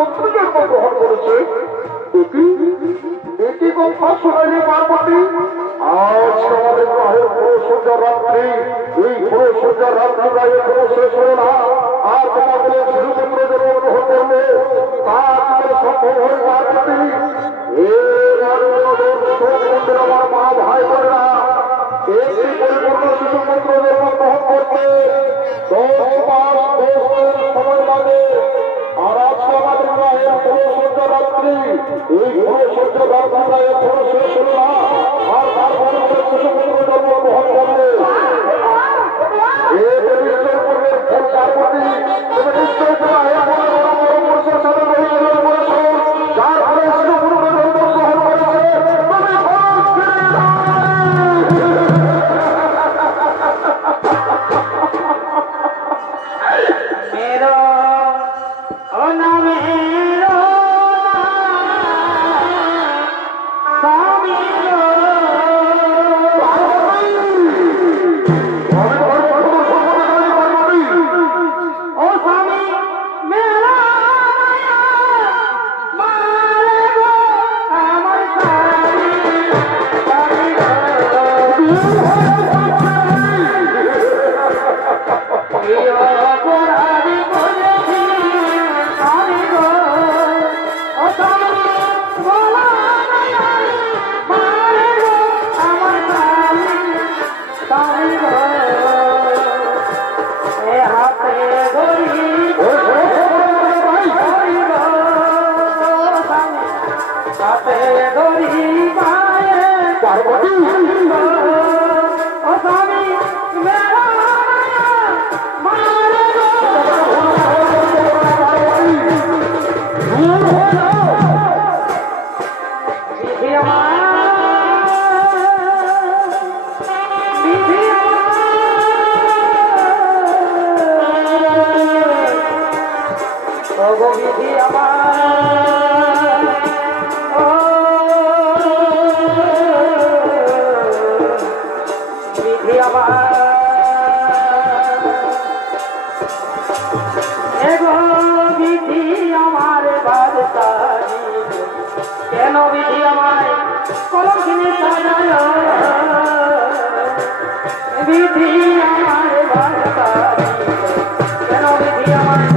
পুত্র জন্মগ্রহণ করেছে। এটি কথা শোনাইলে পার্বতী, আজ আমাদের গ্রহের পুরো সূর্য রাত্রি, এই পুরো সূর্য রাত্রি প্রায় পুরো শেষ হল না। আর তোমাদের শিশুপুত্র জন্মগ্রহণ করবে তা তোমাদের সম্ভব হয় পার্বতী। আমার মা ভাই বোনেরা, একটি পরিপূর্ণ শিশুপুত্র জন্মগ্রহণ করতে 10 মাস 10 দিন সময় লাগে। আর আজকে আমাদের গ্রহের পুরো সূর্য রাত্রি, এই পুরো সূর্য রাত্রি প্রায় পুরো শেষ হল না। আর তারপরে শিশুপুত্র জন্মগ্রহণ করবে। নিশ্চয় করবে পার্বতী, তুমি নিশ্চয় সাথে যার ফলে শিশুপুত্র জন্মগ্রহণ করেছে কেন বিধি আমায় কলঙ্কিনী সাজায়, বিধি আমার বার্তা কেন বিধি আমায়